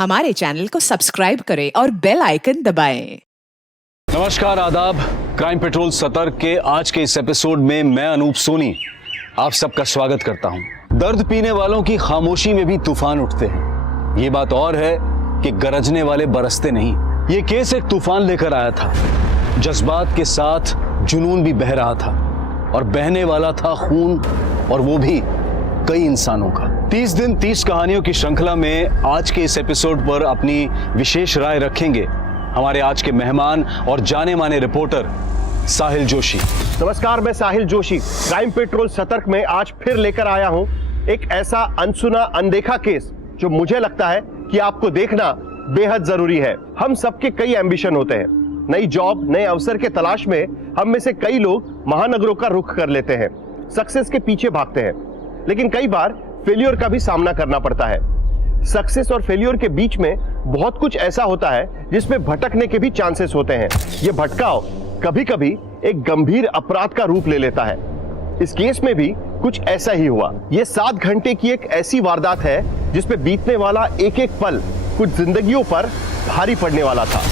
हमारे चैनल को सब्सक्राइब करें और बेल आइकन दबाएं। नमस्कार, आदाब। क्राइम पेट्रोल सतर्क के आज के इस एपिसोड में मैं अनूप सोनी आप सबका स्वागत करता हूं। दर्द पीने वालों की खामोशी में भी तूफान उठते हैं। ये बात और है कि गरजने वाले बरसते नहीं। ये केस एक तूफान लेकर आया था। जज्बात के साथ जुनून भी बह रहा था और बहने वाला था खून, और वो भी कई इंसानों का। 30 दिन 30 कहानियों की श्रृंखला में आज के इस एपिसोड पर अपनी विशेष राय रखेंगे हमारे आज के मेहमान और जाने माने रिपोर्टर साहिल जोशी। नमस्कार, मैं साहिल जोशी क्राइम पेट्रोल सतर्क में आज फिर लेकर आया हूं एक ऐसा अनसुना अनदेखा केस जो मुझे लगता है कि आपको देखना बेहद जरूरी है। हम सबके कई एम्बिशन होते हैं। नई जॉब, नए अवसर के तलाश में हम में से कई लोग महानगरों का रुख कर लेते हैं, सक्सेस के पीछे भागते हैं, लेकिन कई बार फेल्योर का भी सामना करना पड़ता है। सक्सेस और फेल्योर के बीच में बहुत कुछ ऐसा होता है जिसमें भटकने के भी चांसेस होते हैं। यह भटकाव कभी कभी एक गंभीर अपराध का रूप ले लेता है। इस केस में भी कुछ ऐसा ही हुआ। यह 7 घंटे की एक ऐसी वारदात है जिसमें बीतने वाला एक एक पल कुछ जिंदगियों पर भारी पड़ने वाला था।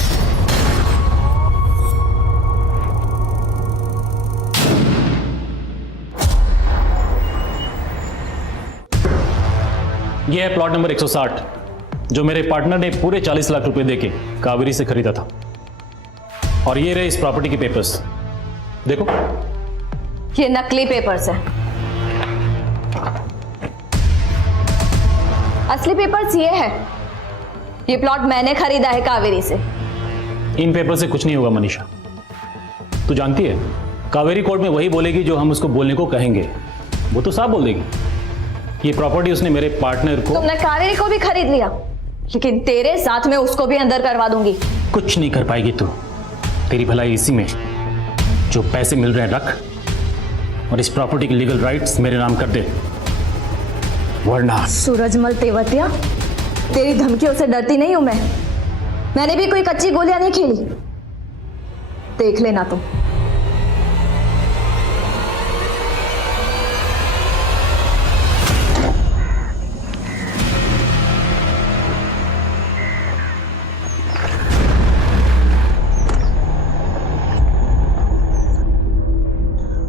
यह है प्लॉट नंबर 160 जो मेरे पार्टनर ने पूरे 40 लाख रुपए देके कावेरी से खरीदा था। और ये रहे इस प्रॉपर्टी के पेपर्स। देखो, ये नकली पेपर्स हैं। असली पेपर्स ये है। ये प्लॉट मैंने खरीदा है कावेरी से। इन पेपर से कुछ नहीं होगा मनीषा। तू जानती है कावेरी कोर्ट में वही बोलेगी जो हम उसको बोलने को कहेंगे। वो तो साफ बोल देगी। ये प्रॉपर्टी उसने मेरे पार्टनर को। तुमने कावेरी को भी खरीद लिया, लेकिन तेरे साथ में उसको भी अंदर करवा दूंगी। कुछ नहीं कर पाएगी तू। तेरी भलाई इसी में। जो पैसे मिल रहे हैं रख, और इस प्रॉपर्टी के लीगल राइट्स मेरे नाम कर दे, वरना। सूरजमल तेवतिया, तेरी धमकियों से डरती नहीं हूं मैं। मैंने भी कोई कच्ची गोलियां नहीं खेली। देख लेना तुम।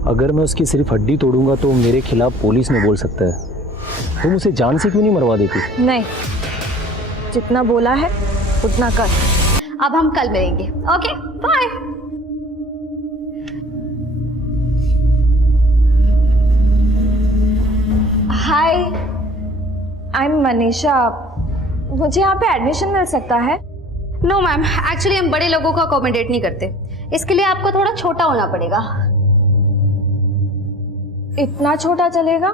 अगर मैं उसकी सिर्फ हड्डी तोड़ूंगा तो मेरे खिलाफ पुलिस में बोल सकता है। तुम उसे जान से क्यों नहीं मरवा देती? नहीं, जितना बोला है उतना कर। अब हम कल मिलेंगे। Okay, bye. Hi, I am Manisha. मुझे यहाँ पे एडमिशन मिल सकता है? नो मैम, एक्चुअली हम बड़े लोगों को अकोमोडेट नहीं करते। इसके लिए आपको थोड़ा छोटा होना पड़ेगा। इतना छोटा चलेगा?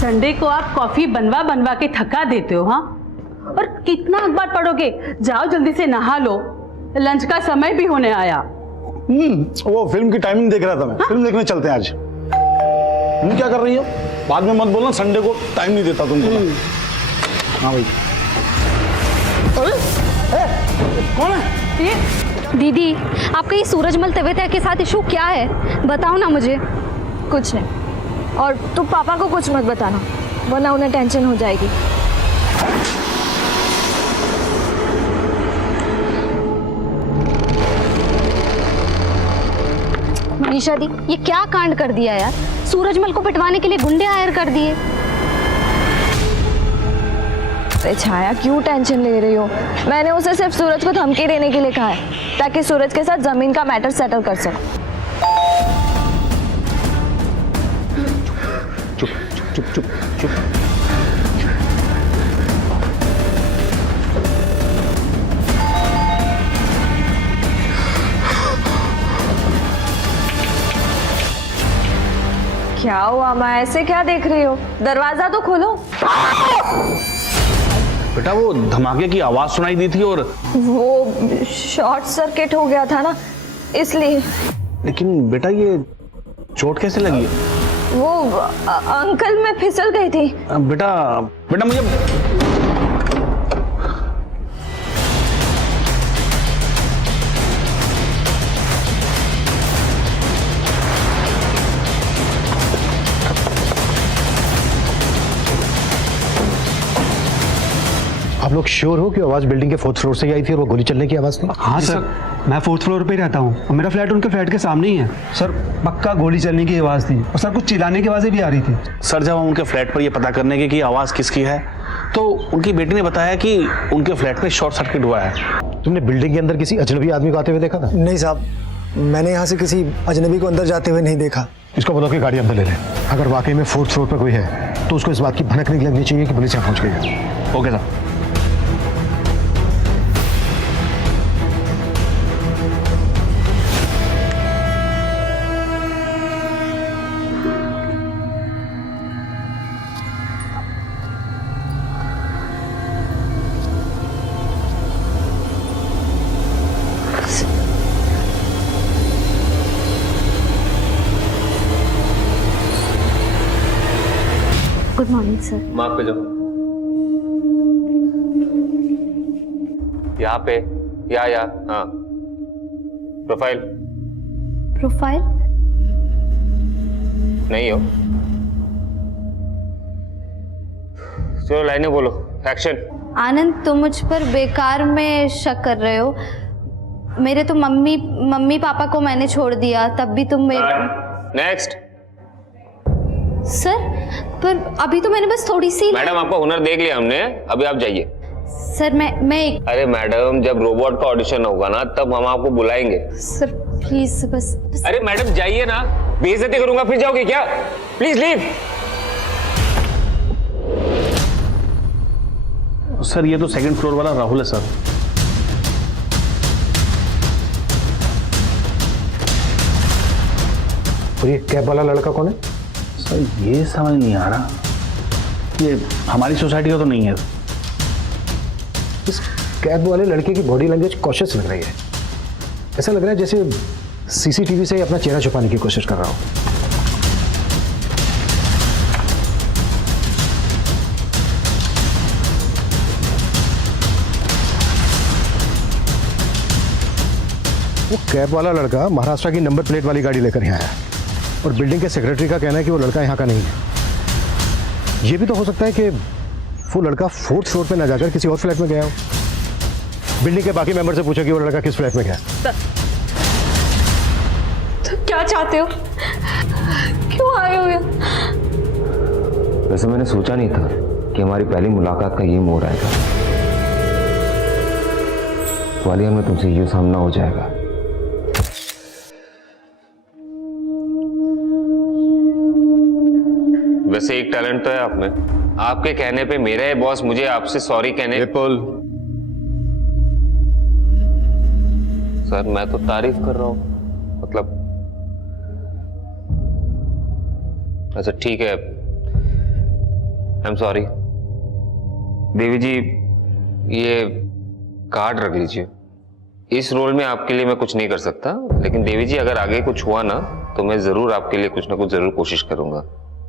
संडे को आप कॉफी बनवा बनवा के थका देते हो। हाँ, और कितना अखबार पढ़ोगे? जाओ जल्दी से नहा लो, लंच का समय भी होने आया। वो फिल्म की टाइमिंग देख रहा था मैं। फिल्म देखने चलते हैं आज। तुम क्या कर रही हो? बाद में मत बोलना, संडे को टाइम नहीं देता तुमको। हाँ भाई। अरे कौन है ये? दीदी, आपका ये सूरजमल तेवतिया के साथ इशू क्या है? बताओ ना मुझे। कुछ नहीं, और तू पापा को कुछ मत बताना, वरना उन्हें टेंशन हो जाएगी। मनीषा दी, ये क्या कांड कर दिया यार? सूरजमल को पिटवाने के लिए गुंडे हायर कर दिए। अरे छाया, क्यों टेंशन ले रही हो? मैंने उसे सिर्फ सूरज को धमकी देने के लिए कहा है, ताकि सूरज के साथ जमीन का मैटर सेटल कर सको। चुप चुप चुप चुप। क्या हुआ माँ, ऐसे क्या देख रही हो? दरवाजा तो खोलो। बेटा वो धमाके की आवाज सुनाई दी थी और वो शॉर्ट सर्किट हो गया था ना, इसलिए। लेकिन बेटा ये चोट कैसे लगी है? वो अंकल मैं फिसल गई थी। बेटा बेटा मुझे आप लोग श्योर हो कि आवाज बिल्डिंग के 4th फ्लोर से ही आई थी और वो गोली चलने की आवाज थी? हाँ सर, मैं 4th फ्लोर पे ही रहता हूँ और मेरा फ्लैट उनके फ्लैट के सामने ही है। सर पक्का गोली चलने की आवाज़ थी और सर कुछ चिल्लाने की आवाज़ें भी आ रही थी। सर जब हम उनके फ्लैट पर ये पता करने के कि आवाज़ किसकी है तो उनकी बेटी ने बताया कि उनके फ्लैट में शॉर्ट सर्किट हुआ है। तुमने बिल्डिंग के अंदर किसी अजनबी आदमी को आते हुए देखा था? नहीं साहब, मैंने यहाँ से किसी अजनबी को अंदर जाते हुए नहीं देखा। इसको बोलो कि गाड़ी अंदर ले लें। अगर वाकई में 4th फ्लोर पर कोई है तो उसको इस बात की भनक नहीं लगनी चाहिए कि पुलिस यहाँ पहुँच गई है। Okay sir. Good morning sir. माफ पे जाओ, यहाँ पे या हाँ, प्रोफाइल प्रोफाइल नहीं हो, चलो लाइनें बोलो, एक्शन। आनंद, तुम मुझ पर बेकार में शक कर रहे हो। मेरे तो मम्मी पापा को मैंने छोड़ दिया, तब भी तुम मेरे। नेक्स्ट। सर पर अभी तो मैंने बस थोड़ी सी। मैडम आपका हुनर देख लिया हमने, अभी आप जाइए। सर मैं अरे मैडम, जब रोबोट का ऑडिशन होगा ना तब हम आपको बुलाएंगे। सर प्लीज बस। अरे मैडम जाइए ना, बेइज्जती करूंगा फिर जाओगे क्या? Please leave. सर ये तो 2nd फ्लोर वाला राहुल है सर। और ये कैब वाला लड़का कौन है? सर ये समझ नहीं आ रहा, ये हमारी सोसाइटी का तो नहीं है। इस कैब वाले लड़के की बॉडी लैंग्वेज कॉशियस लग रही है। ऐसा लग रहा है जैसे सीसीटीवी से अपना चेहरा छुपाने की कोशिश कर रहा हो। वो कैब वाला लड़का महाराष्ट्र की नंबर प्लेट वाली गाड़ी लेकर यहाँ आया और बिल्डिंग के सेक्रेटरी का कहना है कि वो लड़का यहाँ का नहीं है। ये भी तो हो सकता है कि वो लड़का 4th फ्लोर पे ना जाकर किसी और फ्लैट में गया हो। बिल्डिंग के बाकी मेंबर से पूछो कि वो लड़का किस फ्लैट में गया। तो क्या चाहते हो? क्यों आए हो? वैसे मैंने सोचा नहीं था कि हमारी पहली मुलाकात का ये मोड़ आएगा। ग्वालियर में तुमसे ये सामना हो जाएगा। वैसे एक टैलेंट तो है आप में। आपके कहने पे मेरा बॉस मुझे आपसे सॉरी कहने। विपुल सर, मैं तो तारीफ कर रहा हूं, मतलब अच्छा ठीक है, आई एम सॉरी। देवी जी ये कार्ड रख लीजिए। इस रोल में आपके लिए मैं कुछ नहीं कर सकता, लेकिन देवी जी अगर आगे कुछ हुआ ना तो मैं जरूर आपके लिए कुछ ना कुछ जरूर कोशिश करूंगा,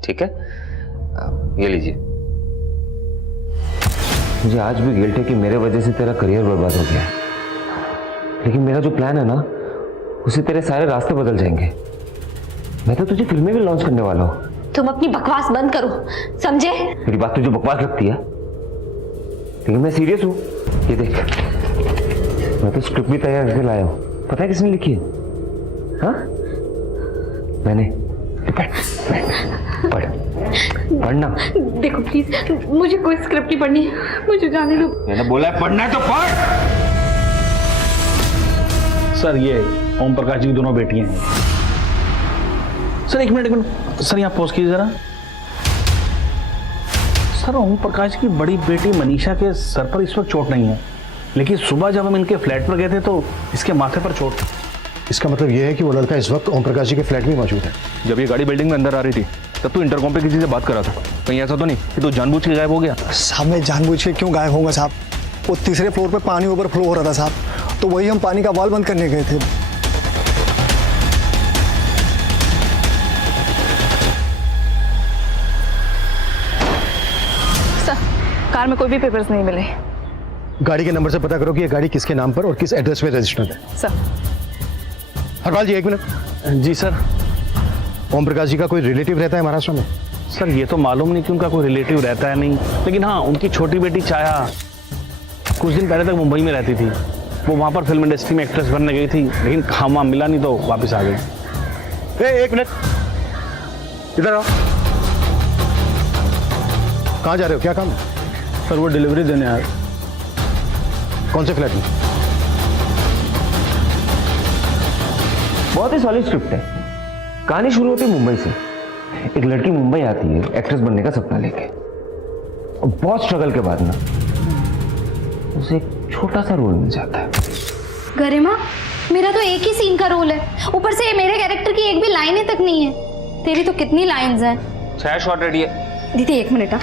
ठीक है? ये लीजिए। मुझे आज भी गिल्ट है कि मेरे वजह से तेरा करियर बर्बाद हो गया, लेकिन मेरा जो प्लान है ना उससे तेरे सारे रास्ते बदल जाएंगे। मैं तो तुझे फिल्में भी लॉन्च करने वाला हूँ। तुम अपनी बकवास बंद करो, समझे? मेरी बात तुझे बकवास लगती है, लेकिन मैं सीरियस हूँ। ये देख, मैं तो स्क्रिप्ट भी तैयार करके लाया हूँ। पता है किसने लिखी है? हाँ, मैंने। पढ़, पढ़ना। देखो प्लीज, मुझे कोई स्क्रिप्ट नहीं पढ़नी, मुझे जाने दो। मैंने बोला है पढ़ना है तो पढ़। सर ये ओम प्रकाश जी की दोनों बेटियां हैं। सर एक मिनट सर, यहाँ पॉज कीजिए जरा। सर ओम प्रकाश की बड़ी बेटी मनीषा के सर पर इस वक्त चोट नहीं है, लेकिन सुबह जब हम इनके फ्लैट पर गए थे तो इसके माथे पर चोट। इसका मतलब यह है कि वो लड़का इस वक्त ओम प्रकाश जी के फ्लैट में मौजूद है। जब ये गाड़ी बिल्डिंग में अंदर आ रही थी तब तो इंटरकॉम पे किसी से बात कर रहा था। कहीं ऐसा तो नहीं कि तू जानबूझ के गायब हो गया? साहब मैं जानबूझ के क्यों गायब होऊंगा साहब? वो 3रे फ्लोर पे पानी ओवरफ्लो हो रहा था साहब, तो वही हम पानी का वाल बंद करने गए थे। कार में कोई भी पेपर्स नहीं मिले। गाड़ी के नंबर से पता करो कि ये गाड़ी किसके नाम पर और किस एड्रेस पे रजिस्टर्ड है। सर। हरपाल जी 1 मिनट। जी सर। ओम प्रकाश जी का कोई रिलेटिव रहता है महाराष्ट्र में? सर ये तो मालूम नहीं कि उनका कोई रिलेटिव रहता है नहीं, लेकिन हाँ उनकी छोटी बेटी छाया कुछ दिन पहले तक मुंबई में रहती थी। वो वहाँ पर फिल्म इंडस्ट्री में एक्ट्रेस बनने गई थी, लेकिन काम वहाँ मिला नहीं तो वापस आ गई। 1 मिनट, इधर आओ। कहाँ जा रहे हो, क्या काम है? सर वो डिलीवरी देने आए। कौन से फ्लैट में? बहुत ही सॉलिड स्क्रिप्ट है। कहानी शुरू होती है मुंबई से। एक लड़की मुंबई आती है एक्ट्रेस बनने का सपना लेके, और बहुत स्ट्रगल के बाद ना उसे एक छोटा सा रोल मिल जाता है। गरिमा, मेरा तो एक ही सीन का रोल है, ऊपर से मेरे कैरेक्टर की एक भी लाइनें तक नहीं है। तेरी तो कितनी लाइंस हैं? 6 शॉट रेडी है। दीदी 1 मिनट।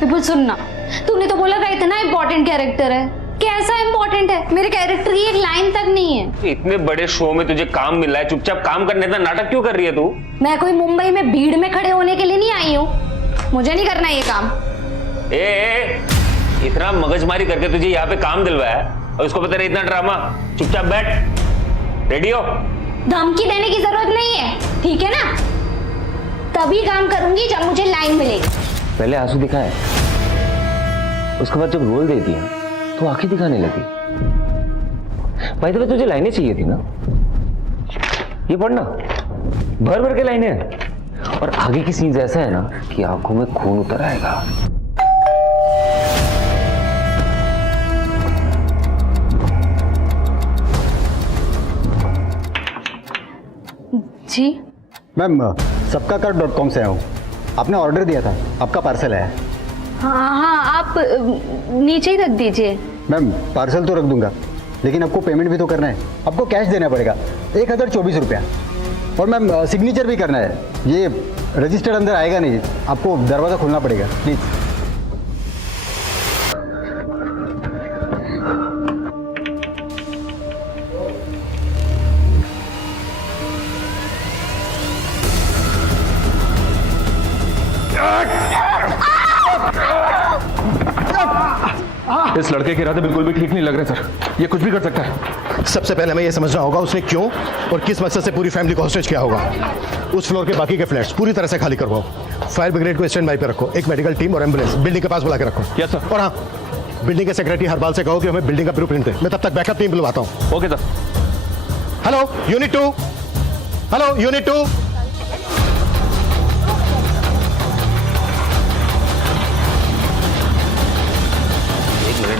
विपुल सुनना, तूने तो बोला था इतना इंपॉर्टेंट कैरेक्टर है। कैसा इंपॉर्टेंट है? मेरे कैरेक्टर की एक लाइन तक नहीं है। इतने बड़े शो में तुझे काम मिला है, चुपचाप काम करने का नाटक क्यों कर रही है तू? मैं कोई मुंबई में भीड़ में खड़े होने के लिए नहीं आई हूँ। मुझे नहीं करना ये काम। इतना मगजमारी करके तुझे यहाँ पे काम दिलवाया है और उसको पता नहीं इतना ड्रामा। चुपचाप बैठ, रेडी हो। धमकी देने की जरूरत नहीं है, ठीक है ना? तभी काम करूंगी जब मुझे लाइन मिलेगी। पहले आंसू दिखाए, उसके बाद जब रोल दे दिया तो आंखें दिखाने लगी। भाई तो तुझे लाइनें चाहिए थी ना, ये पढ़ना भर भर के लाइनें हैं, और आगे की सीन्स ऐसा है ना कि आंखों में खून उतर आएगा। जी मैम, सबकाकार.com से आया हूँ। आपने ऑर्डर दिया था, आपका पार्सल है। हाँ, आप नीचे ही रख दीजिए। मैम पार्सल तो रख दूंगा, लेकिन आपको पेमेंट भी तो करना है। आपको कैश देना पड़ेगा 1024 रुपया, और मैम सिग्नेचर भी करना है। ये रजिस्टर अंदर आएगा नहीं, आपको दरवाज़ा खोलना पड़ेगा प्लीज़। इस लड़के के इरादे बिल्कुल भी ठीक नहीं लग रहे सर। ये कुछ भी कर सकता है। सबसे पहले हमें यह समझना होगा उसने क्यों और किस मकसद से पूरी फैमिली को हॉस्टेज किया होगा। उस फ्लोर के बाकी के फ्लैट्स पूरी तरह से खाली करवाओ। फायर ब्रिगेड को स्टैंड बाई पे रखो। एक मेडिकल टीम और एम्बुलेंस बिल्डिंग के पास बुला के रखो। Yes sir. और हाँ, बिल्डिंग के सेक्रेटरी हरपाल से कहो कि हमें बिल्डिंग का ब्लूप्रिंट दे। मैं तब तक बैकअप टीम बुलवाता हूँ। Okay sir. Hello unit 2, hello unit 2।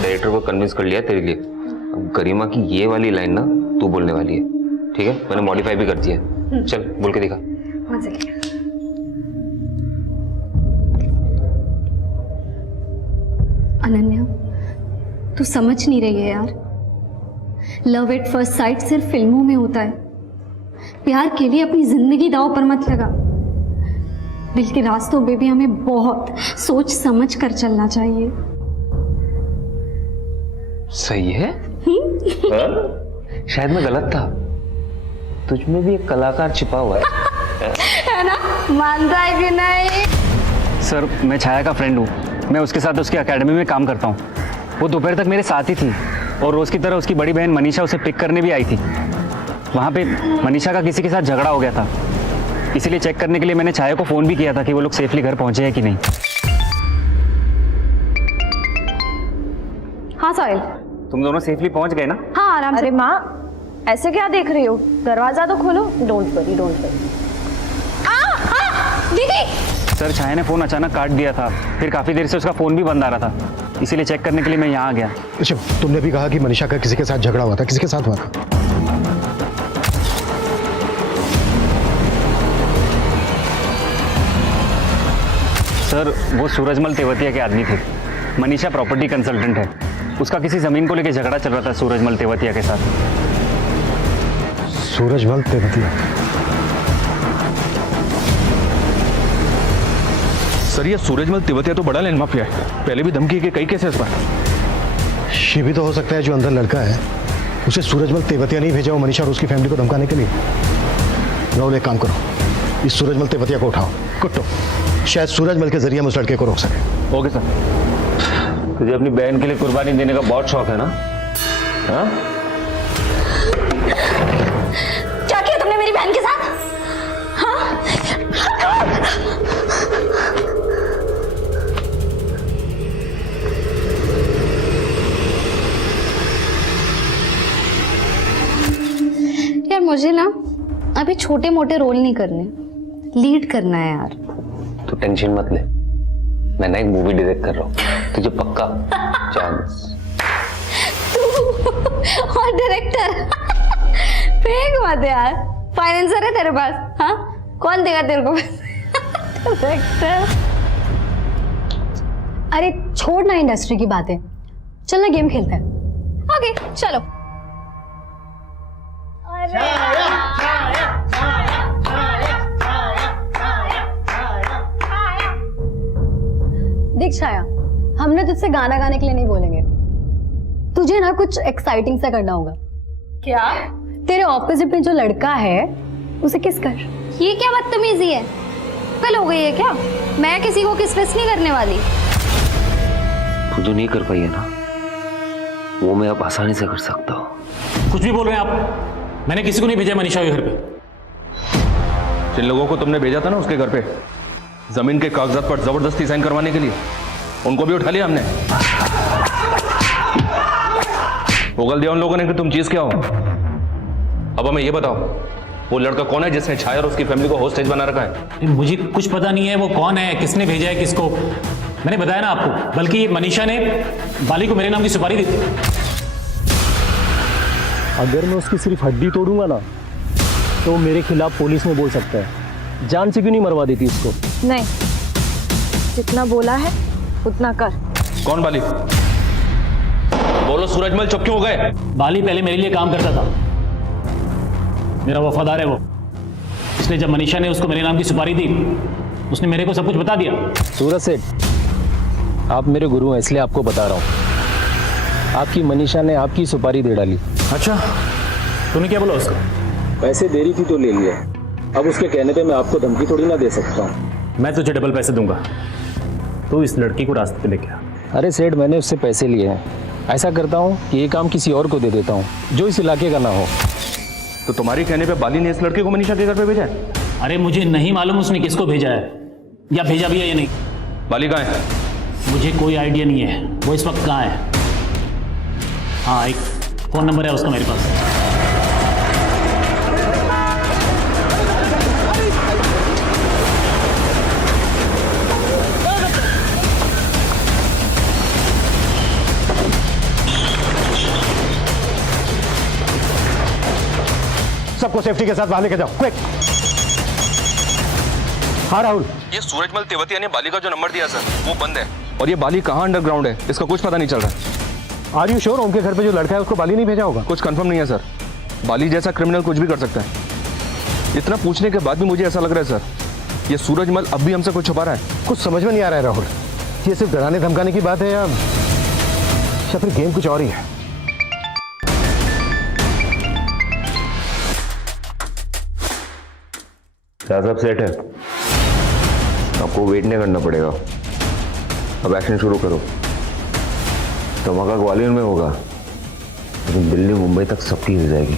Director को कन्विंस कर लिया तेरे लिए। अब गरिमा की ये वाली लाइन ना तू बोलने वाली है, ठीक है? मैंने मॉडिफाई भी कर दिया है। चल बोल के दिखा। अनन्या, तू समझ नहीं रही है यार। लव एट फर्स्ट साइट सिर्फ फिल्मों में होता है। प्यार के लिए अपनी जिंदगी दांव पर मत लगा। दिल के रास्तों में भी हमें बहुत सोच समझ कर चलना चाहिए। सही है। शायद मैं गलत था, तुझ में भी एक कलाकार छिपा हुआ है ना? मानता है कि नहीं? सर मैं छाया का फ्रेंड हूँ। मैं उसके साथ उसकी एकेडमी में काम करता हूँ। वो दोपहर तक मेरे साथ ही थी, और रोज़ की तरह उसकी बड़ी बहन मनीषा उसे पिक करने भी आई थी। वहाँ पे मनीषा का किसी के साथ झगड़ा हो गया था, इसीलिए चेक करने के लिए मैंने छाया को फ़ोन भी किया था कि वो लोग सेफली घर पहुँचे हैं कि नहीं। हाँ साहिल, तुम दोनों सेफली पहुँच गए ना? हाँ आराम से। अरे माँ, ऐसे क्या देख रही हो? दरवाजा तो खोलो। Don't worry, don't worry. दीदी! सर छाया ने फ़ोन अचानक काट दिया था, फिर काफ़ी देर से उसका फ़ोन भी बंद आ रहा था, इसीलिए चेक करने के लिए मैं यहाँ आ गया। अच्छा, तुमने भी कहा कि मनीषा का किसी के साथ झगड़ा हुआ था, किसके साथ हुआ था? सर वो सूरजमल तेवतिया के आदमी थे। मनीषा प्रॉपर्टी कंसल्टेंट है, उसका किसी ज़मीन को लेकर झगड़ा चल रहा था सूरजमल तेवतिया के साथ। सूरजमल तेवतिया? सर ये सूरजमल तेवतिया तो बड़ा लैंड माफिया है, पहले भी धमकी के कई केसेस पर। ये भी तो हो सकता है जो अंदर लड़का है उसे सूरजमल तेवतिया नहीं भेजा हो मनीषा और उसकी फैमिली को धमकाने के लिए। राहुल एक काम करो, इस सूरजमल तेवतिया को उठाओ, कुट्टो। शायद सूरजमल के जरिए हम उस लड़के को रोक सके। Okay sir. तुझे अपनी बहन के लिए कुर्बानी देने का बहुत शौक है ना? हाँ? क्या किया तुमने मेरी बहन के साथ? हाँ? यार मुझे ना अभी छोटे मोटे रोल नहीं करने, लीड करना है यार। तू टेंशन मत ले, मैं ना एक मूवी डायरेक्ट कर रहा हूँ, तुझे पक्का चांस। और डायरेक्टर फेंक मत यार, फाइनेंसर है तेरे पास? हाँ, कौन देगा तेरे को डायरेक्टर? अरे छोड़ ना इंडस्ट्री की बातें, चल ना गेम खेलते हैं। ओके चलो। देख छाया, हमने तुझसे गाना गाने के लिए नहीं बोलेंगे, तुझे ना कुछ एक्साइटिंग सा करना होगा। क्या? तेरे ऑपोजिट में जो लड़का है उसे किस कर। ये क्या बदतमीजी है, कल हो गई है क्या? मैं किसी को किस नहीं करने वाली। तू जो नहीं कर पाई है ना, वो मैं अब आसानी से कर सकता हूँ। कुछ भी बोल रहे हैं आप? मैंने किसी को नहीं भेजा मनीषा के घर पे। जिन लोगों को तुमने भेजा था ना उसके घर पे जमीन के कागजात पर जबरदस्ती साइन करवाने के लिए, उनको भी उठा लिया हमने। उगल दिया उन लोगों ने कि तुम चीज क्या हो। अब हमें ये बताओ, वो लड़का कौन है जिसने छाया और उसकी फैमिली को होस्टेज बना रखा है? मुझे कुछ पता नहीं है वो कौन है, किसने भेजा है किसको। मैंने बताया ना आपको, बल्कि ये मनीषा ने बाली को मेरे नाम की सुपारी दी थी। अगर मैं उसकी सिर्फ हड्डी तोड़ूंगा ना तो वो मेरे खिलाफ पुलिस में बोल सकता है। जान से क्यों नहीं मरवा देती उसको? नहीं, जितना बोला है उतना कर। कौन बाली? बोलो सूरजमल, चुप क्यों हो गए? बाली पहले मेरे लिए काम करता था, मेरा वफादार है वो। इसलिए जब मनीषा ने उसको मेरे नाम की सुपारी दी, उसने मेरे को सब कुछ बता दिया। सूरज सेठ, आप मेरे गुरु हैं इसलिए आपको बता रहा हूँ। आपकी मनीषा ने आपकी सुपारी दे डाली। अच्छा, तूने क्या बोला उसको? पैसे दे रही थी तो ले लिया, अब उसके कहने पे मैं आपको धमकी थोड़ी ना दे सकता हूँ। मैं तुझे डबल पैसे दूंगा, तू इस लड़की को रास्ते पे लेके आ। अरे सेठ, मैंने उससे पैसे लिए हैं। ऐसा करता हूँ कि ये काम किसी और को दे देता हूँ जो इस इलाके का ना हो। तो तुम्हारी कहने पे बाली ने इस लड़के को मनीषा के घर पे भेजा है? अरे मुझे नहीं मालूम उसने किसको भेजा है, या भेजा भी है या नहीं। बाली कहाँ है? मुझे कोई आइडिया नहीं है वो इस वक्त कहाँ है। हाँ, एक फोन नंबर है उसका मेरे पास। सबको सेफ्टी के साथ बाहर लेके जाओ, क्विक। हाँ राहुल, ये सूरजमल तेवतिया ने बाली का जो नंबर दिया सर, वो बंद है। और ये बाली कहाँ अंडरग्राउंड है इसका कुछ पता नहीं चल रहा। आर यू श्योर उनके घर पे जो लड़का है उसको बाली नहीं भेजा होगा? कुछ कंफर्म नहीं है सर, बाली जैसा क्रिमिनल कुछ भी कर सकता है। इतना पूछने के बाद भी मुझे ऐसा लग रहा है सर, ये सूरजमल अब भी हमसे कुछ छुपा रहा है। कुछ समझ में नहीं आ रहा है राहुल, ये सिर्फ डराने धमकाने की बात है या फिर गेम कुछ और ही है? सब सेट है, आपको वेट नहीं करना पड़ेगा। अब एक्शन शुरू करो। धमाका ग्वालियर में होगा, लेकिन दिल्ली मुंबई तक सबकी हो जाएगी।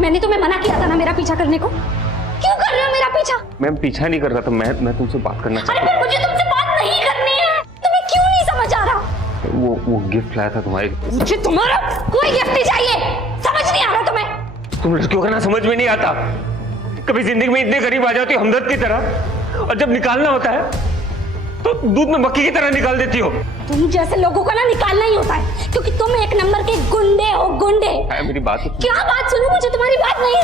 मैंने तुम्हें मना किया था ना मेरा पीछा करने को, क्यों कर रहे हो मेरा पीछा? मैम पीछा नहीं कर रहा था, मैं तुमसे बात करना अरे फिर मुझे तुमसे बात नहीं करनी है, तुम्हें क्यों नहीं समझ आ रहा? वो गिफ्ट लाया था तुम्हारे। मुझे तुम्हारा कोई गिफ्ट नहीं चाहिए, समझ नहीं आ रहा तुम्हें? तुम लड़कियों का ना समझ में नहीं आता, कभी जिंदगी में इतने करीब आ जाती हो हमदर्द की तरह, और जब निकालना होता है तो दूध में मक्खी की तरह निकाल देती हो। तुम जैसे लोगों का ना निकालना ही होता है, क्योंकि तुम एक नंबर के गुंडे हो, गुंडे। मेरी बात क्या बात सुनो, मुझे तुम्हारी बात नहीं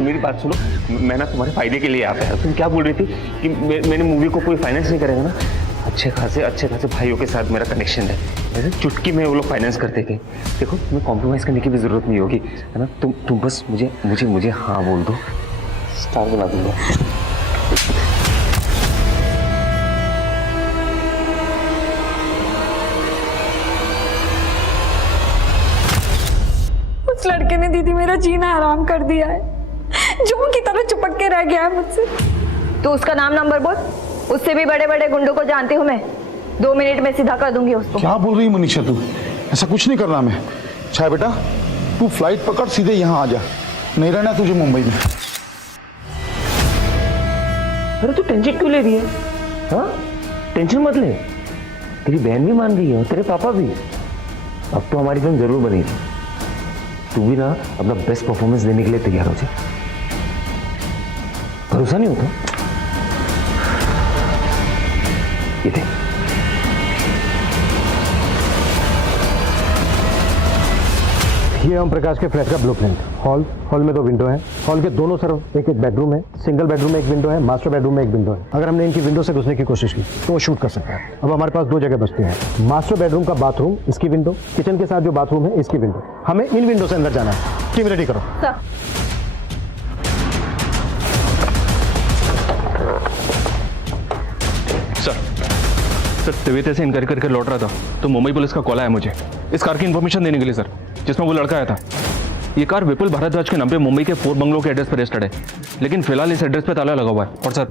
मेरी बात सुनो। मैं ना तुम्हारे फायदे के लिए आ गया। तुम क्या बोल रही थी कि मैंने मूवी को कोई फाइनेंस नहीं करेगा ना? अच्छे खासे भाइयों के साथ मेरा कनेक्शन है, ऐसे चुटकी में वो लोग फाइनेंस करते थे। देखो, तुम्हें कॉम्प्रोमाइज करने की भी जरूरत नहीं होगी, है ना? तुम बस मुझे हाँ बोल दो, स्टार बना दूंगा। उस लड़के ने दीदी मेरा जीना हराम कर दिया है, जों की तरह चिपक के रह गया है मुझसे। तो उसका नाम नंबर बोल, उससे भी बड़े बड़े गुंडों को जानती हूँ मैं, 2 मिनट में सीधा कर दूंगी उसको। क्या बोल रही है मनीषा तू? ऐसा कुछ नहीं करना मैं। छाया बेटा तू फ्लाइट पकड़ सीधे यहाँ आ जा, नहीं रहना तुझे मुंबई में। अरे तू टेंशन क्यों ले रही है? हाँ, टेंशन मत ले, तेरी बहन भी मान रही है और तेरे पापा भी। अब तो हमारी फिल्म जरूर बनेगी, तू भी ना अपना बेस्ट परफॉर्मेंस देने के लिए तैयार हो जाए। भरोसा नहीं होता? ये देख, ये ओम प्रकाश के फ्लैट का ब्लूप्रिंट। हॉल में 2 विंडो हैं, हॉल के दोनों तरफ एक बेडरूम है, सिंगल बेडरूम में 1 विंडो है, मास्टर बेडरूम में 1 विंडो है। अगर हमने इनकी विंडो से घुसने की कोशिश की तो वो शूट कर सकता है। अब हमारे पास 2 जगह बचती हैं, मास्टर बेडरूम का बाथरूम इसकी विंडो, किचन के साथ जो बाथरूम है इसकी विंडो। हमें इन विंडो से अंदर जाना है। टीम रेडी करो। सर तबीयत से इनकार करके लौट रहा था तो मुंबई पुलिस का कॉल आया मुझे इस कार की इन्फॉर्मेशन देने के लिए सर, जिसमें वो लड़का आया था। ये कार विपुल भारद्वाज के नाम पे मुंबई के 4 बंगलों के एड्रेस पर रजिस्टर्ड है, लेकिन फिलहाल इस एड्रेस पे ताला लगा हुआ है। और सर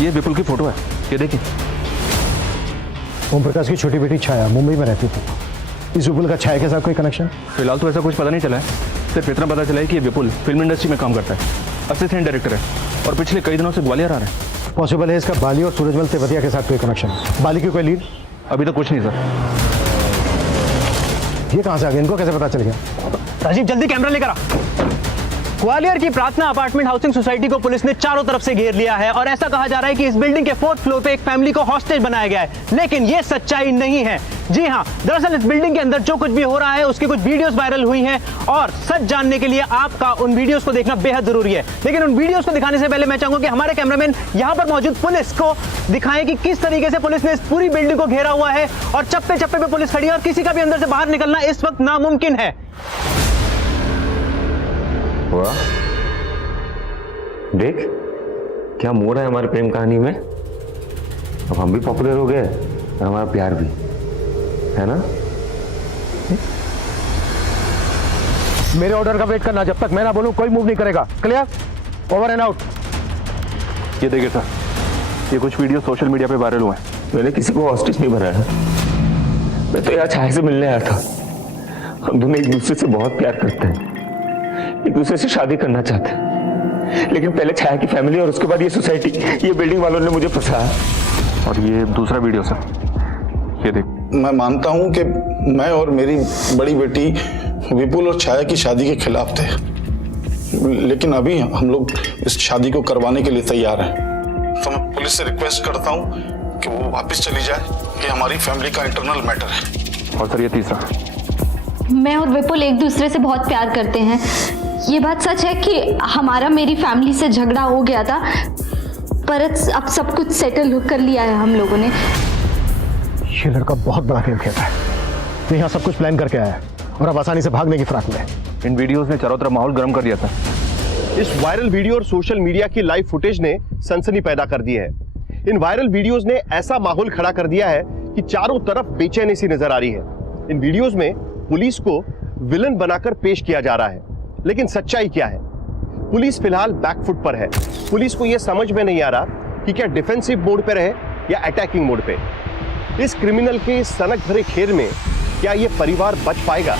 ये विपुल की फोटो है, ये देखिए। ओम प्रकाश की छोटी बेटी छाया मुंबई में रहती थी। इस विपुल का छाया के साथ कोई कनेक्शन? फिलहाल तो ऐसा कुछ पता नहीं चला है, सिर्फ इतना पता चला है कि ये विपुल फिल्म इंडस्ट्री में काम करता है, असिस्टेंट डायरेक्टर है और पिछले कई दिनों से ग्वालियर आ रहा है। पॉसिबल है इसका बाली और सूरजमल तेवतिया के साथ कोई कनेक्शन? बाली की कोई लीड? अभी तो कुछ नहीं सर। ये कहां से आ गया, इनको कैसे पता चल गया? राजीव जल्दी कैमरा लेकर आ। ग्वालियर की प्रार्थना अपार्टमेंट हाउसिंग सोसाइटी को पुलिस ने चारों तरफ से घेर लिया है और ऐसा कहा जा रहा है कि इस बिल्डिंग के 4th फ्लोर पे एक फैमिली को हॉस्टेज बनाया गया है, लेकिन ये सच्चाई नहीं है। जी हाँ, दरअसल इस बिल्डिंग के अंदर जो कुछ भी हो रहा है उसकी कुछ वीडियोस वायरल हुई हैं और सच जानने के लिए आपका उन वीडियोस को देखना बेहद जरूरी है। लेकिन उन वीडियोस को दिखाने से पहले मैं चाहूंगा कि हमारे कैमरामैन यहाँ पर मौजूद पुलिस को दिखाएं कि किस तरीके से पुलिस ने इस पूरी बिल्डिंग को घेरा हुआ है और चप्पे चप्पे पे पुलिस खड़ी है और किसी का भी अंदर से बाहर निकलना इस वक्त नामुमकिन है। देख क्या मोड़ है हमारी प्रेम कहानी में। अब हम भी पॉपुलर हो गए और हमारा प्यार भी, है ना? मेरे ऑर्डर का वेट करना, जब तक मैं ना बोलूं कोई मूव नहीं करेगा। क्लियर? Over and out. ये देखिए सर, ये कुछ वीडियो सोशल मीडिया पे वायरल हुए हैं। मैंने किसी को हॉस्टेज नहीं बनाया, मैं तो यहाँ छाया से मिलने आया था। हम दोनों एक दूसरे से बहुत प्यार करते हैं, एक दूसरे से शादी करना चाहते हैं, लेकिन पहले छाया की फैमिली और उसके बाद ये सोसाइटी, ये बिल्डिंग वालों ने मुझे फंसाया। और ये दूसरा वीडियो सर, ये देख। मैं मानता हूं कि मैं और मेरी बड़ी बेटी विपुल और छाया की शादी के खिलाफ थे, लेकिन अभी हम लोग इस शादी को करवाने के लिए तैयार हैं। तो मैं पुलिस से रिक्वेस्ट करता हूं कि वो वापस चली जाए, ये हमारी फैमिली का इंटरनल मैटर है। और सर ये तीसरा, मैं और विपुल एक दूसरे से बहुत प्यार करते हैं। ये बात सच है कि हमारा मेरी फैमिली से झगड़ा हो गया था, पर अब सब कुछ सेटल कर लिया है हम लोगों ने। ये लड़का बहुत बड़ा खेल खेला है, ये यहाँ सब कुछ प्लान करके आया है और अब आसानी से भागने की फिराक में है। इन वीडियोस ने चारों तरफ माहौल गर्म कर दिया था। इस वायरल वीडियो और सोशल मीडिया की लाइव फुटेज ने सनसनी पैदा कर दी है। इन वायरल वीडियोस ने ऐसा माहौल खड़ा कर दिया है कि चारों तरफ बेचैनी सी नजर आ रही है। इन वीडियोस में पुलिस को विलन बनाकर पेश किया जा रहा है, लेकिन सच्चाई क्या है? पुलिस फिलहाल बैकफुट पर है। पुलिस को यह समझ में नहीं आ रहा कि क्या डिफेंसिव मोड पे रहे या अटैकिंग मोड पे। इस क्रिमिनल के सनक भरे खेल में क्या यह परिवार बच पाएगा?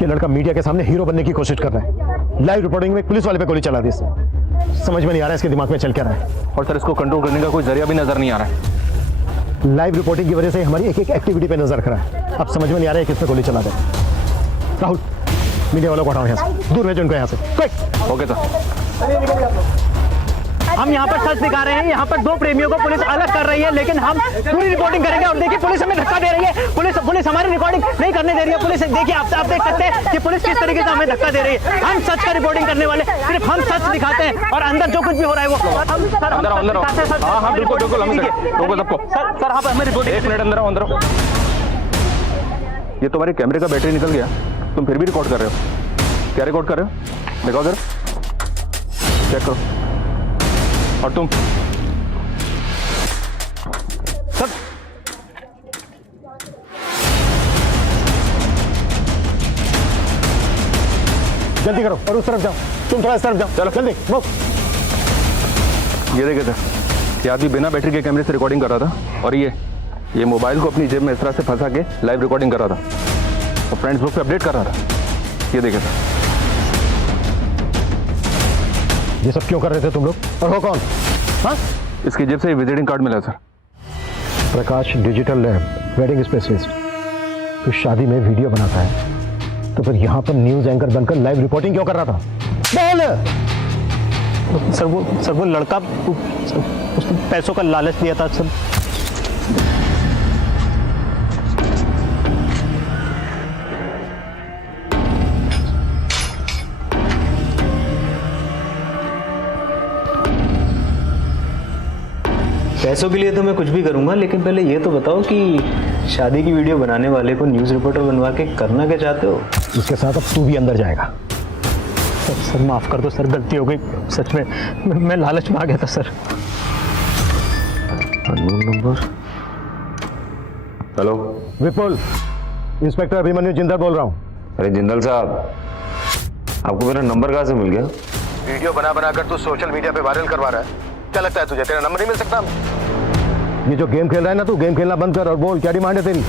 ये लड़का मीडिया के सामने हीरो बनने की कोशिश कर रहा है। लाइव रिपोर्टिंग में पुलिस वाले पे गोली चला दी इसने। समझ में नहीं आ रहा है इसके दिमाग में चल क्या रहा है। और सर इसको कंट्रोल करने का कोई जरिया भी नजर नहीं आ रहा है। लाइव रिपोर्टिंग की वजह से हमारी एक एक एक्टिविटी पे नजर रख रहा है। अब समझ में नहीं आ रहा है किस पे गोली चला दे। राहुल, मीडिया वालों को हटाओ यहाँ से, दूर भेजो उनको यहाँ से। क्विक। Okay sir. हम यहाँ पर सच दिखा रहे हैं, यहाँ पर 2 प्रेमियों को पुलिस अलग कर रही है, लेकिन हम पूरी रिपोर्टिंग करेंगे। और देखिए पुलिस हमें धक्का दे रही है, पुलिस हमारी रिकॉर्डिंग नहीं करने दे रही है। पुलिस देखिए, आप देख सकते हैं कि पुलिस किस तरीके से हमें धक्का दे रही है। हम सच का रिपोर्टिंग करने वाले, सिर्फ हम सच दिखाते हैं और अंदर जो कुछ भी हो रहा है वो अंदर। हाँ बिल्कुल बिल्कुल, हम रोको सबको। सर आप हमें रिपोर्टिंग। 1 मिनट अंदर आओ। ये तुम्हारे कैमरे का बैटरी निकल गया, तुम फिर भी रिकॉर्ड कर रहे हो। क्या रिकॉर्ड कर रहे हो? दिखाओ जरा, चेक करो। और तुम सर, जल्दी करो और उस तरफ जाओ, तुम थोड़ा इस तरफ जाओ, चलो जल्दी। ये देखे थे, ये आदमी बिना बैटरी के कैमरे से रिकॉर्डिंग कर रहा था, और ये मोबाइल को अपनी जेब में इस तरह से फंसा के लाइव रिकॉर्डिंग कर रहा था और फ्रेंड्स बुक पे अपडेट कर रहा था। ये देखे थे। ये सब क्यों कर रहे थे तुम लोग, और हो कौन? हाँ, इसकी जेब से विजिटिंग कार्ड मिला सर। प्रकाश डिजिटल लैब, वेडिंग स्पेशलिस्ट। तो शादी में वीडियो बनाता है, तो फिर यहाँ पर न्यूज एंकर बनकर लाइव रिपोर्टिंग क्यों कर रहा था? सर वो लड़का उसने पैसों का लालच दिया था सर। पैसों के लिए तो मैं कुछ भी करूंगा, लेकिन पहले ये तो बताओ कि शादी की वीडियो बनाने वाले को न्यूज़ रिपोर्टर बनवा के करना क्या चाहते हो? इसके साथ अब तू भी अंदर जाएगा। सर माफ कर दो सर, गलती हो गई सच में, मैं लालच में आ गया था सर। नंबर। हेलो विपुल, इंस्पेक्टर अभिमन्यु जिंदल बोल रहा हूँ। अरे जिंदल साहब, आपको मेरा नंबर कहाँ से मिल गया? वीडियो बना कर तू सोशल मीडिया पे वायरल करवा रहा है, क्या लगता है तुझे तेरा नंबर नहीं मिल सकता? ये जो गेम खेल रहा है ना, तू गेम खेलना बंद कर और बोल क्या डिमांड है तेरी।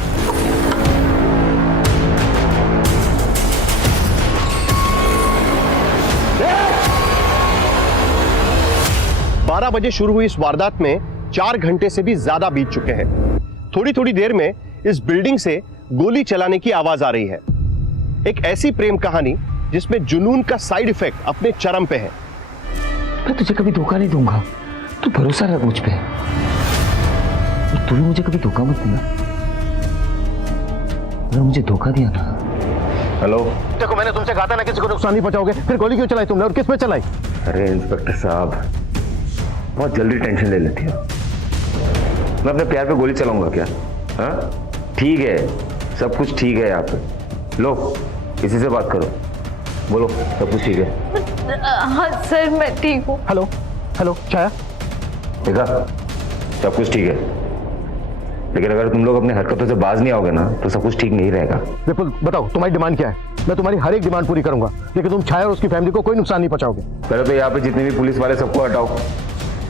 12 बजे शुरू हुई इस वारदात में 4 घंटे से भी ज्यादा बीत चुके हैं। थोड़ी थोड़ी देर में इस बिल्डिंग से गोली चलाने की आवाज आ रही है। एक ऐसी प्रेम कहानी जिसमें जुनून का साइड इफेक्ट अपने चरम पे है। मैं तुझे कभी धोखा नहीं दूंगा, तू भरोसा रख मुझ पे। तू भी मुझे कभी धोखा मत देना, मुझे धोखा दिया ना। हेलो, देखो मैंने तुमसे कहा था ना किसी को नुकसान नहीं पहुंचाओगे, फिर गोली क्यों चलाई तुमने और किस पे चलाई? अरे इंस्पेक्टर साहब, बहुत जल्दी टेंशन ले लेती हो। मैं अपने प्यार पे गोली चलाऊंगा क्या? हाँ ठीक है, सब कुछ ठीक है यहाँ पे। लो किसी से बात करो, बोलो सब कुछ ठीक है? हाँ सर मैं ठीक हूँ। हेलो हेलो छाया, देखा सब कुछ ठीक है, लेकिन अगर तुम लोग अपने हरकतों से बाज नहीं आओगे ना तो सब कुछ ठीक नहीं रहेगा। विपुल बताओ तुम्हारी डिमांड क्या है? मैं तुम्हारी हर एक डिमांड पूरी करूंगा, लेकिन तुम छाया और उसकी फैमिली को कोई नुकसान नहीं पहुंचाओगे। पहले तो यहाँ पे जितने भी पुलिस वाले सबको हटाओ,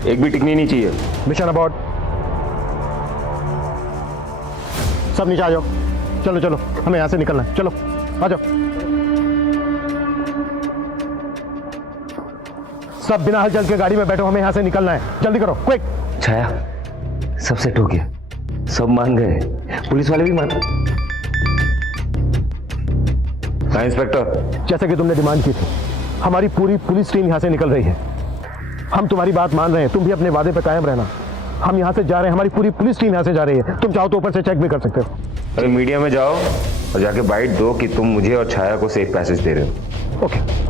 एक भी टिकनी नहीं चाहिए। मिशन अबॉर्ड, सब नीचे आ जाओ। चलो चलो हमें यहाँ से निकलना है, चलो आ जाओ। सब बिना हलचल के गाड़ी में बैठो, हमें यहाँ से निकलना है, जल्दी करो क्विक। छाया सब सेट हो गया, सब मान गए, पुलिस वाले भी मान। हाँ इंस्पेक्टर, जैसे कि तुमने डिमांड की थी, हमारी पूरी पुलिस टीम यहाँ से निकल रही है। हम तुम्हारी बात मान रहे हैं, तुम भी अपने वादे पे कायम रहना। हम यहाँ से जा रहे हैं, हमारी पूरी पुलिस टीम यहाँ से जा रही है। तुम चाहो तो ऊपर से चेक भी कर सकते हो। अरे मीडिया में जाओ और जाके बाइट दो कि तुम मुझे और छाया को सेफ पैसेज दे रहे हो। ओके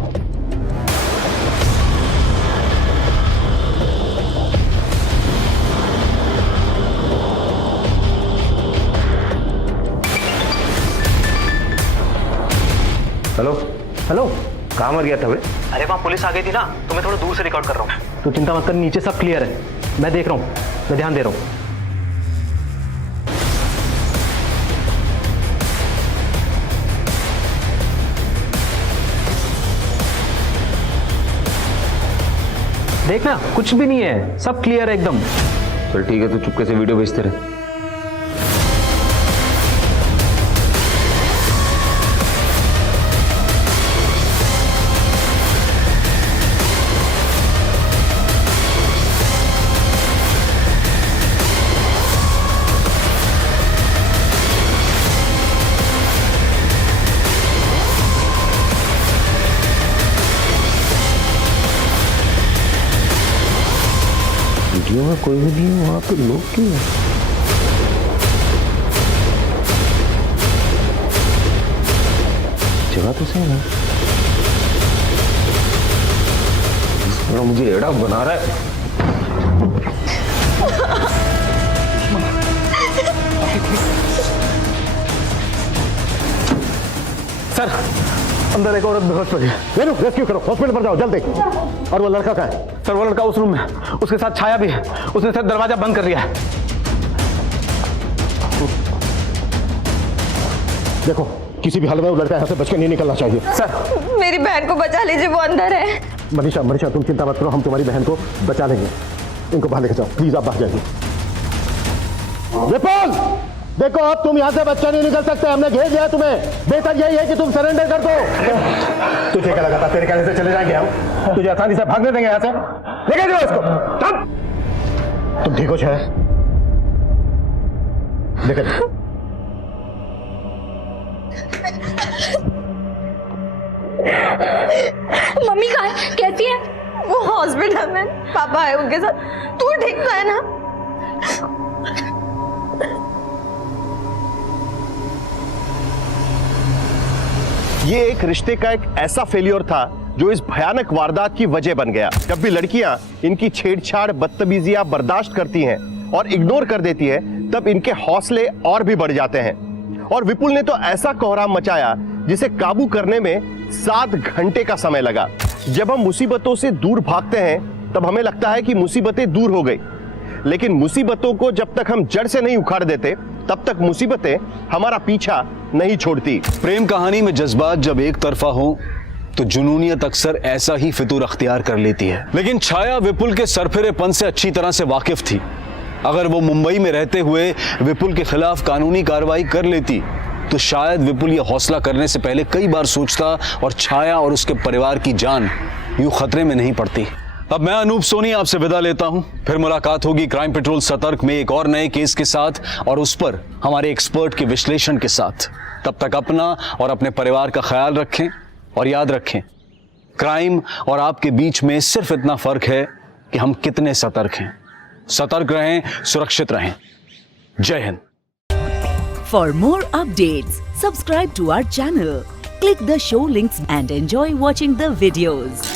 हेलो हेलो, कहाँ मर गया था बे? अरे वहाँ पुलिस आ गई थी ना, तो मैं थोड़ा दूर से रिकॉर्ड कर रहा हूँ। तो चिंता मत कर, नीचे सब क्लियर है, मैं देख रहा हूँ, मैं ध्यान दे रहा हूँ। देखना कुछ भी नहीं है, सब क्लियर है एकदम। चल ठीक है, तो चुपके से वीडियो भेजते रहे। वीडियो में कोई भी नहीं है, वहां पे लोग क्यों हैं? जगह तो सही है, मुझे एड़ा बना रहा है। सर अंदर एक औरत बेहोश पड़ी है। रेनू रेस्क्यू करो, हॉस्पिटल पर जाओ जल्दी। और वो लड़का कहाँ है? सर वो लड़का उस रूम में, उसके साथ छाया भी है। उसने सर दरवाजा बंद कर दिया है। देखो किसी भी हाल में वो लड़का यहाँ से बच के नहीं निकलना चाहिए। सर मेरी बहन को बचा लीजिए, वो अंदर है। मनीषा मनीषा तुम चिंता मत करो, हम तुम्हारी बहन को बचा लेंगे। इनको बाहर लेके जाओ प्लीज, आप बाहर जाइए। विपुल देखो, अब तुम यहाँ से बच्चा नहीं निकल सकते, हमने घेर दिया तुम्हें। बेहतर यही है कि तुम सरेंडर कर दो। तुझे क्या लगा था तेरे कहने से चले जाएंगे हम? तुझे आसानी से भागने देंगे यहाँ से? लेके जाओ इसको। तुम ठीक हो शायद? लेके जाओ। मम्मी कहाँ है? कैसी है? वो हॉस्पिटल में, पापा है उनके साथ। तू ठीक तो है ना? ये एक रिश्ते का एक ऐसा फेलियर था जो इस भयानक वारदात की वजह बन गया। जब भी लड़कियां इनकी छेड़छाड़ बदतमीजियां बर्दाश्त करती हैं और इग्नोर कर देती हैं, तब इनके हौसले और भी बढ़ जाते हैं। और विपुल ने तो ऐसा कोहराम मचाया जिसे काबू करने में 7 घंटे का समय लगा। जब हम मुसीबतों से दूर भागते हैं तब हमें लगता है कि मुसीबतें दूर हो गई, लेकिन मुसीबतों को जब तक हम जड़ से नहीं उखाड़ देते तब तक मुसीबतें हमारा पीछा नहीं छोड़ती। प्रेम कहानी में जज्बात जब एक तरफा हो तो जुनूनियत अक्सर ऐसा ही फितूर अख्तियार कर लेती है। लेकिन छाया विपुल के सरफिरेपन से अच्छी तरह से वाकिफ थी। अगर वो मुंबई में रहते हुए विपुल के खिलाफ कानूनी कार्रवाई कर लेती तो शायद विपुल ये हौसला करने से पहले कई बार सोचता और छाया और उसके परिवार की जान यूं खतरे में नहीं पड़ती। अब मैं अनूप सोनी आपसे विदा लेता हूं। फिर मुलाकात होगी क्राइम पेट्रोल सतर्क में एक और नए केस के साथ और उस पर हमारे एक्सपर्ट के विश्लेषण के साथ। तब तक अपना और अपने परिवार का ख्याल रखें और याद रखें, क्राइम और आपके बीच में सिर्फ इतना फर्क है कि हम कितने सतर्क हैं। सतर्क रहें, सुरक्षित रहें। जय Hind. For more updates, subscribe to our channel, click the show links and enjoy watching the videos.